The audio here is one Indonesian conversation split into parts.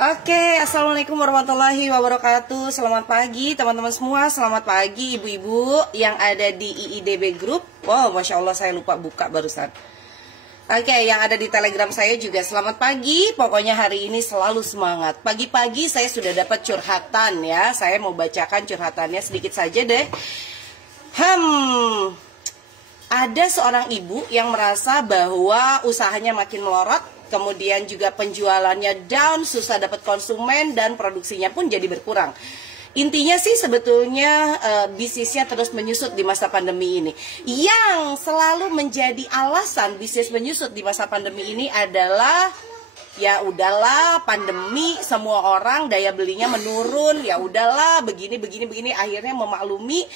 Oke, assalamualaikum warahmatullahi wabarakatuh. Selamat pagi teman-teman semua. Selamat pagi ibu-ibu yang ada di IIDB Group. Wow, masya Allah saya lupa buka barusan. Oke, yang ada di Telegram saya juga selamat pagi. Pokoknya hari ini selalu semangat. Pagi-pagi saya sudah dapat curhatan ya. Saya mau bacakan curhatannya sedikit saja deh. Ada seorang ibu yang merasa bahwa usahanya makin melorot, kemudian juga penjualannya down, susah dapat konsumen, dan produksinya pun jadi berkurang. Intinya sih sebetulnya bisnisnya terus menyusut di masa pandemi ini. Yang selalu menjadi alasan bisnis menyusut di masa pandemi ini adalah ya udahlah pandemi, semua orang daya belinya menurun, ya udahlah begini, akhirnya memaklumi.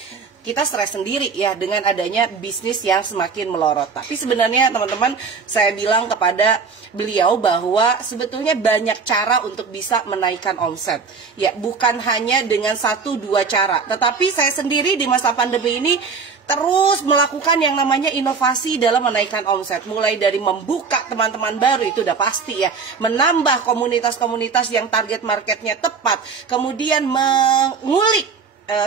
Kita stres sendiri ya dengan adanya bisnis yang semakin melorot. Tapi sebenarnya teman-teman, saya bilang kepada beliau bahwa sebetulnya banyak cara untuk bisa menaikkan omset. Ya, bukan hanya dengan 1-2 cara. Tetapi saya sendiri di masa pandemi ini terus melakukan yang namanya inovasi dalam menaikkan omset. Mulai dari membuka teman-teman baru, itu udah pasti ya. Menambah komunitas-komunitas yang target marketnya tepat. Kemudian mengulik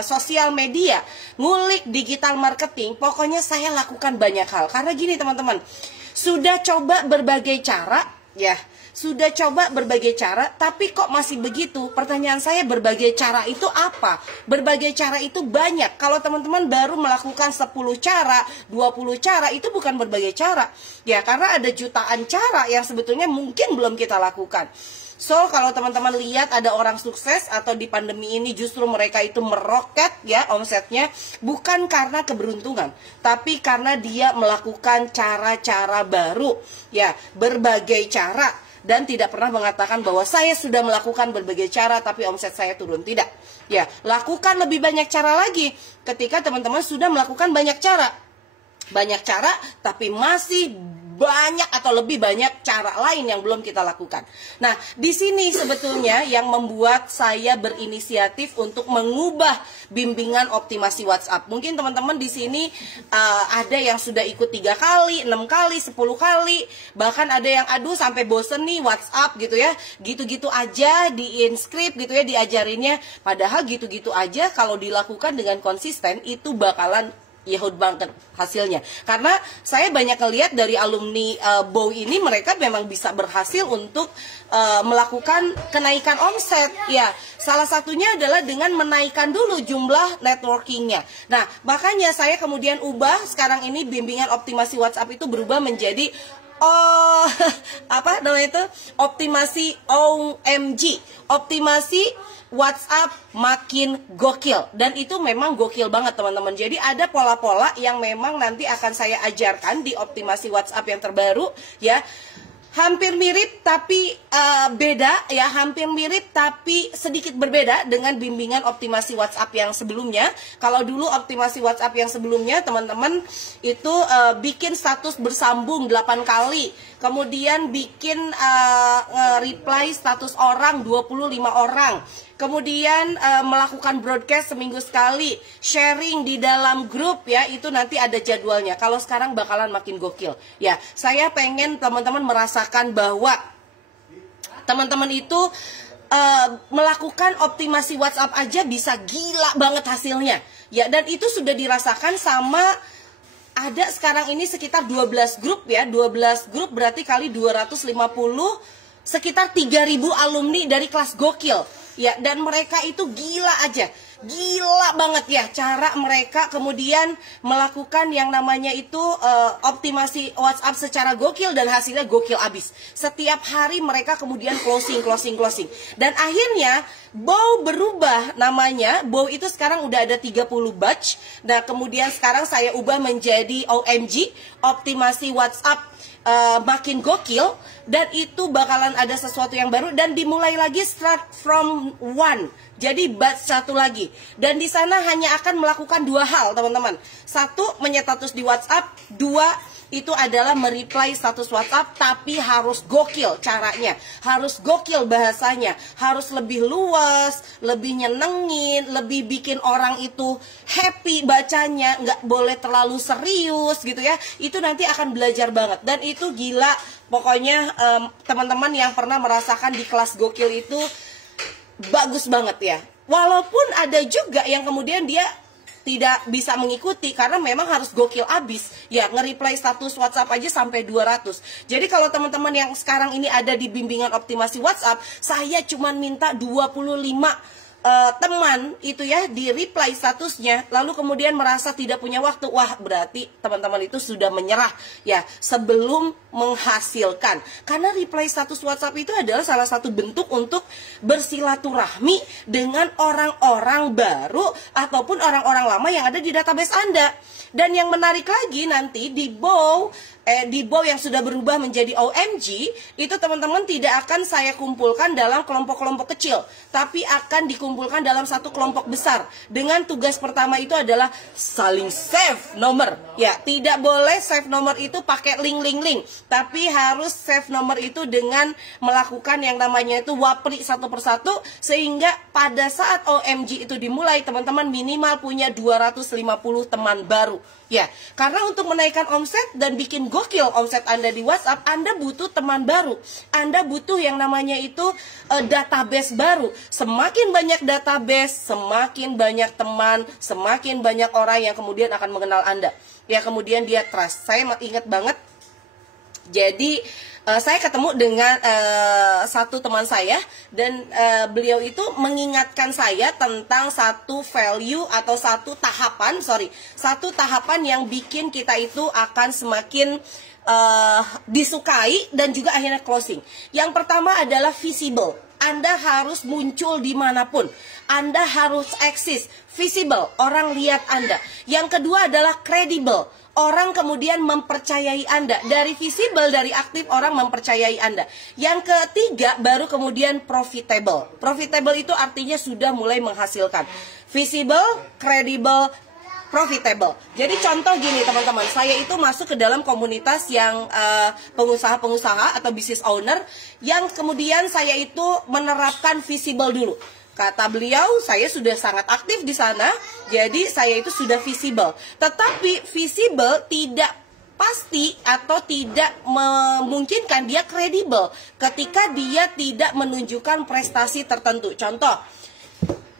sosial media, ngulik digital marketing. Pokoknya saya lakukan banyak hal. Karena gini teman-teman, sudah coba berbagai cara ya, sudah coba berbagai cara, tapi kok masih begitu? Pertanyaan saya, berbagai cara itu apa? Berbagai cara itu banyak. Kalau teman-teman baru melakukan 10 cara, 20 cara, itu bukan berbagai cara ya, karena ada jutaan cara yang sebetulnya mungkin belum kita lakukan. So, kalau teman-teman lihat ada orang sukses atau di pandemi ini justru mereka itu meroket ya omsetnya, bukan karena keberuntungan, tapi karena dia melakukan cara-cara baru ya, berbagai cara, dan tidak pernah mengatakan bahwa saya sudah melakukan berbagai cara tapi omset saya turun. Tidak ya, lakukan lebih banyak cara lagi. Ketika teman-teman sudah melakukan banyak cara tapi masih banyak atau lebih banyak cara lain yang belum kita lakukan. Nah, di sini sebetulnya yang membuat saya berinisiatif untuk mengubah bimbingan optimasi WhatsApp. Mungkin teman-teman di sini ada yang sudah ikut 3 kali, 6 kali, 10 kali, bahkan ada yang aduh sampai bosen nih WhatsApp gitu ya. Gitu-gitu aja di inscript gitu ya diajarinnya. Padahal gitu-gitu aja kalau dilakukan dengan konsisten itu bakalan Yahud banget hasilnya. Karena saya banyak ngelihat dari alumni BOW ini, mereka memang bisa berhasil untuk melakukan kenaikan omset. Ya, salah satunya adalah dengan menaikkan dulu jumlah networkingnya. Nah, makanya saya kemudian ubah sekarang ini bimbingan optimasi WhatsApp itu berubah menjadi apa namanya itu? Optimasi OMG, optimasi WhatsApp makin gokil. Dan itu memang gokil banget teman-teman. Jadi ada pola-pola yang memang nanti akan saya ajarkan di optimasi WhatsApp yang terbaru ya. Hampir mirip tapi beda ya, hampir mirip tapi sedikit berbeda dengan bimbingan optimasi WhatsApp yang sebelumnya. Kalau dulu optimasi WhatsApp yang sebelumnya teman-teman itu bikin status bersambung 8 kali, kemudian bikin reply status orang 25 orang, kemudian melakukan broadcast seminggu sekali, sharing di dalam grup ya, itu nanti ada jadwalnya. Kalau sekarang bakalan makin gokil ya. Saya pengen teman-teman merasakan bahwa teman-teman itu melakukan optimasi WhatsApp aja bisa gila banget hasilnya ya. Dan itu sudah dirasakan sama, ada sekarang ini sekitar 12 grup ya. 12 grup berarti kali 250, sekitar 3.000 alumni dari kelas gokil ya, dan mereka itu gila aja, gila banget ya cara mereka kemudian melakukan yang namanya itu optimasi WhatsApp secara gokil, dan hasilnya gokil abis. Setiap hari mereka kemudian closing. Dan akhirnya BOW berubah namanya. BOW itu sekarang udah ada 30 batch. Nah, kemudian sekarang saya ubah menjadi OMG, optimasi WhatsApp makin gokil, dan itu bakalan ada sesuatu yang baru dan dimulai lagi start from one. Jadi batch 1 lagi. Dan di sana hanya akan melakukan 2 hal, teman-teman. 1, menyetatus di WhatsApp. 2, itu adalah mereply status WhatsApp, tapi harus gokil caranya, harus gokil bahasanya, harus lebih luas, lebih nyenengin, lebih bikin orang itu happy bacanya, nggak boleh terlalu serius gitu ya. Itu nanti akan belajar banget, dan itu gila. Pokoknya teman-teman yang pernah merasakan di kelas gokil itu bagus banget ya. Walaupun ada juga yang kemudian dia tidak bisa mengikuti karena memang harus gokil abis ya, nge-reply status WhatsApp aja sampai 200. Jadi kalau teman-teman yang sekarang ini ada di bimbingan optimasi WhatsApp, saya cuma minta 25 teman itu ya di reply statusnya, lalu kemudian merasa tidak punya waktu. Wah, berarti teman-teman itu sudah menyerah ya sebelum menghasilkan. Karena reply status WhatsApp itu adalah salah satu bentuk untuk bersilaturahmi dengan orang-orang baru ataupun orang-orang lama yang ada di database Anda. Dan yang menarik lagi, nanti di bow yang sudah berubah menjadi OMG, itu teman-teman tidak akan saya kumpulkan dalam kelompok-kelompok kecil, tapi akan dikumpulkan dalam satu kelompok besar. Dengan tugas pertama itu adalah saling save nomor. Ya, tidak boleh save nomor itu pakai link, tapi harus save nomor itu dengan melakukan yang namanya itu wapri satu persatu, sehingga pada saat OMG itu dimulai, teman-teman minimal punya 250 teman baru. Ya, karena untuk menaikkan omset dan bikin gokil omset Anda di WhatsApp, Anda butuh teman baru. Anda butuh yang namanya itu database baru. Semakin banyak database, semakin banyak teman, semakin banyak orang yang kemudian akan mengenal Anda. Ya, kemudian dia trust. Saya ingat banget. Jadi saya ketemu dengan satu teman saya, dan beliau itu mengingatkan saya tentang satu value atau satu tahapan yang bikin kita itu akan semakin disukai dan juga akhirnya closing. Yang pertama adalah visible. Anda harus muncul dimanapun, Anda harus eksis, visible, orang lihat Anda. Yang kedua adalah credible. Orang kemudian mempercayai Anda. Dari visible, dari aktif, orang mempercayai Anda. Yang ketiga, baru kemudian profitable. Profitable itu artinya sudah mulai menghasilkan. Visible, credible, profitable. Jadi contoh gini teman-teman, saya itu masuk ke dalam komunitas yang pengusaha-pengusaha atau business owner, yang kemudian saya itu menerapkan visible dulu. Kata beliau, saya sudah sangat aktif di sana, jadi saya itu sudah visible. Tetapi visible tidak pasti atau tidak memungkinkan dia kredibel ketika dia tidak menunjukkan prestasi tertentu. Contoh,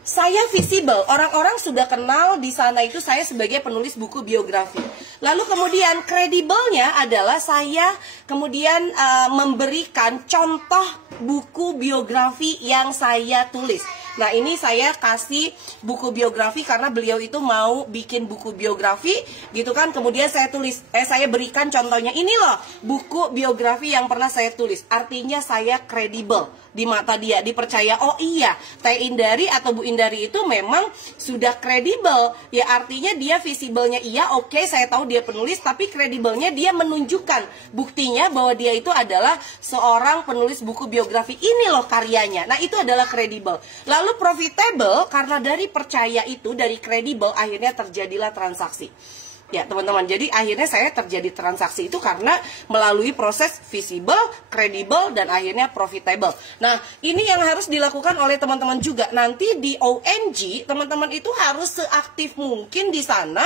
saya visible, orang-orang sudah kenal di sana itu saya sebagai penulis buku biografi. Lalu kemudian kredibelnya adalah saya kemudian memberikan contoh buku biografi yang saya tulis. Nah, ini saya kasih buku biografi karena beliau itu mau bikin buku biografi gitu kan. Kemudian saya tulis, saya berikan contohnya, ini loh buku biografi yang pernah saya tulis. Artinya saya kredibel di mata dia, dipercaya. Oh iya, Teh Indari atau Bu Indari itu memang sudah kredibel. Ya, artinya dia visibelnya iya, oke, saya tahu dia penulis, tapi kredibelnya dia menunjukkan buktinya bahwa dia itu adalah seorang penulis buku biografi. Ini loh karyanya. Nah, itu adalah kredibel. Lalu profitable, karena dari percaya itu, dari kredibel, akhirnya terjadilah transaksi. Ya teman-teman, jadi akhirnya saya terjadi transaksi itu karena melalui proses visible, kredibel, dan akhirnya profitable. Nah, ini yang harus dilakukan oleh teman-teman juga. Nanti di OMG, teman-teman itu harus seaktif mungkin di sana,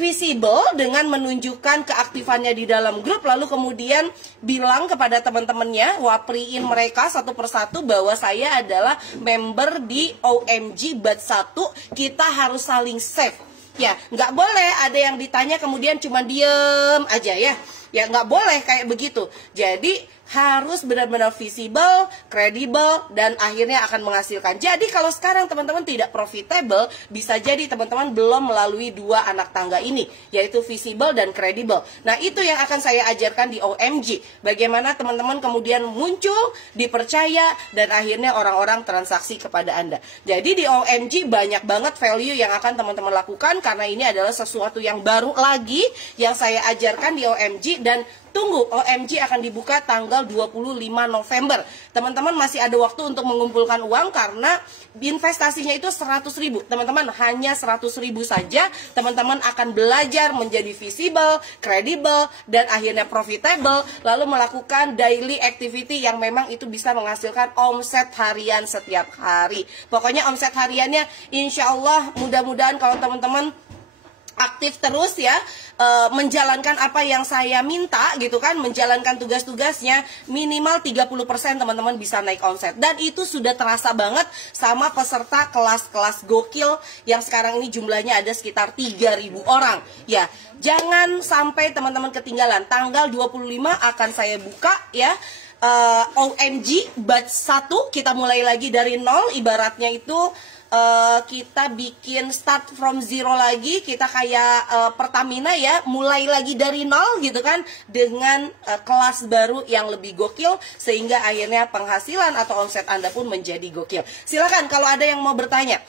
visible dengan menunjukkan keaktifannya di dalam grup, lalu kemudian bilang kepada teman-temannya, wapriin mereka satu persatu bahwa saya adalah member di OMG batch 1, kita harus saling save. Ya, nggak boleh ada yang ditanya kemudian cuma diem aja ya. Ya, nggak boleh kayak begitu. Jadi harus benar-benar visible, kredibel, dan akhirnya akan menghasilkan. Jadi kalau sekarang teman-teman tidak profitable, bisa jadi teman-teman belum melalui dua anak tangga ini, yaitu visible dan kredibel. Nah, itu yang akan saya ajarkan di OMG. Bagaimana teman-teman kemudian muncul, dipercaya, dan akhirnya orang-orang transaksi kepada Anda. Jadi di OMG banyak banget value yang akan teman-teman lakukan, karena ini adalah sesuatu yang baru lagi yang saya ajarkan di OMG, dan Tunggu, OMG akan dibuka tanggal 25 November. Teman-teman masih ada waktu untuk mengumpulkan uang karena investasinya itu 100.000. Teman-teman hanya 100.000 saja, teman-teman akan belajar menjadi visible, kredibel, dan akhirnya profitable, lalu melakukan daily activity yang memang itu bisa menghasilkan omset harian setiap hari. Pokoknya omset hariannya insya Allah mudah-mudahan kalau teman-teman aktif terus ya, menjalankan apa yang saya minta gitu kan, menjalankan tugas-tugasnya, minimal 30% teman-teman bisa naik omset. Dan itu sudah terasa banget sama peserta kelas-kelas gokil yang sekarang ini jumlahnya ada sekitar 3.000 orang. Ya, jangan sampai teman-teman ketinggalan. Tanggal 25 akan saya buka ya, OMG batch 1, kita mulai lagi dari nol, ibaratnya itu kita bikin start from zero lagi, kita kayak Pertamina ya, mulai lagi dari nol gitu kan, dengan kelas baru yang lebih gokil, sehingga akhirnya penghasilan atau omset Anda pun menjadi gokil. Silakan kalau ada yang mau bertanya.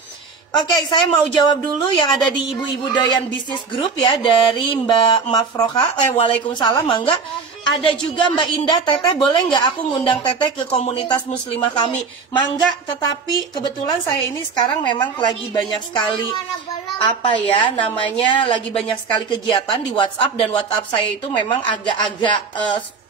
Oke, saya mau jawab dulu yang ada di Ibu-Ibu Doyan Bisnis Group ya, dari Mbak Mafroha. Waalaikumsalam, mangga. Ada juga Mbak Indah, Teteh boleh nggak aku ngundang Teteh ke komunitas muslimah kami? Mangga, tetapi kebetulan saya ini sekarang memang lagi banyak sekali lagi banyak sekali kegiatan di WhatsApp, dan WhatsApp saya itu memang agak-agak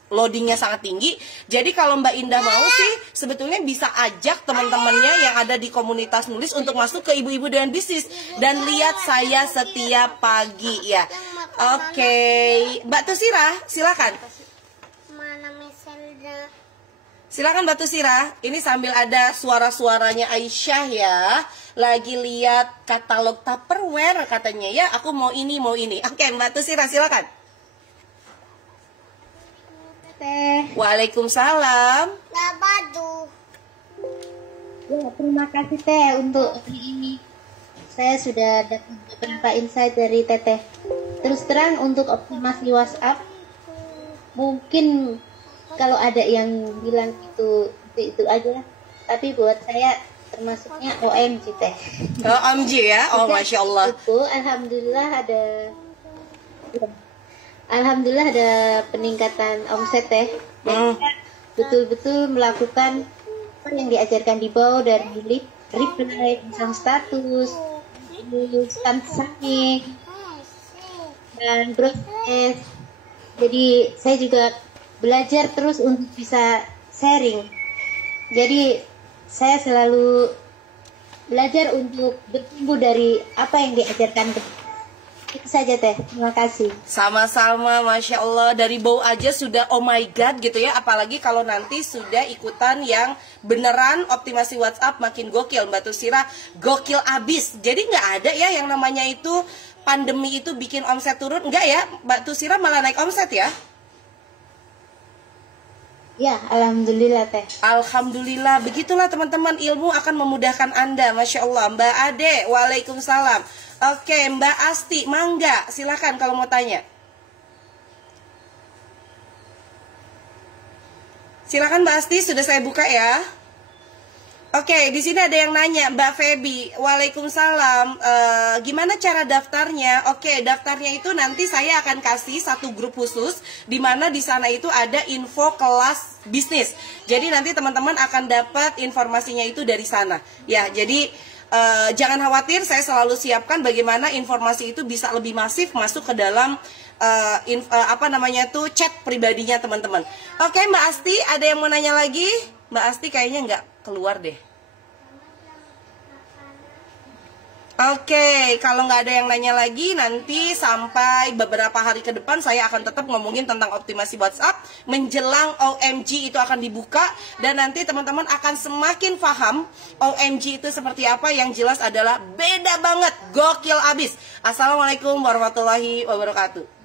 loadingnya sangat tinggi. Jadi kalau Mbak Indah mau sih sebetulnya bisa ajak teman-temannya yang ada di komunitas nulis untuk masuk ke Ibu-Ibu Doyan Bisnis dan lihat saya setiap pagi ya. Oke, Mbak Tusira, silakan. Silakan Mbak Tusira. Ini sambil ada suara-suaranya Aisyah ya. Lagi lihat katalog Tupperware katanya ya. Aku mau ini, mau ini. Oke, Mbak Tusira silakan. Teh. Waalaikumsalam. Ya, terima kasih Teh untuk hari ini. Saya sudah dapat beberapa insight dari Teteh. Terus terang untuk optimasi WhatsApp, mungkin kalau ada yang bilang itu aja lah. Tapi buat saya termasuknya OMG Teh. OMG ya, oh Masya Allah. Itu Alhamdulillah ada peningkatan omset Teh. Betul-betul melakukan apa yang diajarkan di bawah, dari reply, pasang status, sanksi, dan proses. Jadi saya juga belajar terus untuk bisa sharing. Jadi saya selalu belajar untuk bertumbuh dari apa yang diajarkan. Itu saja Teh, terima kasih. Sama-sama, Masya Allah. Dari bau aja sudah oh my god gitu ya. Apalagi kalau nanti sudah ikutan yang beneran optimasi WhatsApp makin gokil. Mbak Tusira gokil abis. Jadi nggak ada ya yang namanya itu pandemi itu bikin omset turun. Enggak ya, Mbak Tusira malah naik omset ya. Ya, Alhamdulillah Teh. Alhamdulillah, begitulah teman-teman, ilmu akan memudahkan Anda. Masya Allah. Mbak Ade, waalaikumsalam. Oke, Mbak Asti, mangga, silakan kalau mau tanya. Silakan Mbak Asti, sudah saya buka ya. Oke, di sini ada yang nanya, Mbak Feby. Waalaikumsalam. Gimana cara daftarnya? Oke, daftarnya itu nanti saya akan kasih satu grup khusus, di mana di sana itu ada info kelas bisnis. Jadi nanti teman-teman akan dapat informasinya itu dari sana. Ya, jadi jangan khawatir, saya selalu siapkan bagaimana informasi itu bisa lebih masif masuk ke dalam chat pribadinya teman-teman. Oke, Mbak Asti, ada yang mau nanya lagi? Mbak Asti kayaknya nggak keluar deh. Oke, kalau nggak ada yang nanya lagi, nanti sampai beberapa hari ke depan saya akan tetap ngomongin tentang optimasi WhatsApp. Menjelang OMG itu akan dibuka, dan nanti teman-teman akan semakin paham OMG itu seperti apa. Yang jelas adalah beda banget, gokil abis. Assalamualaikum warahmatullahi wabarakatuh.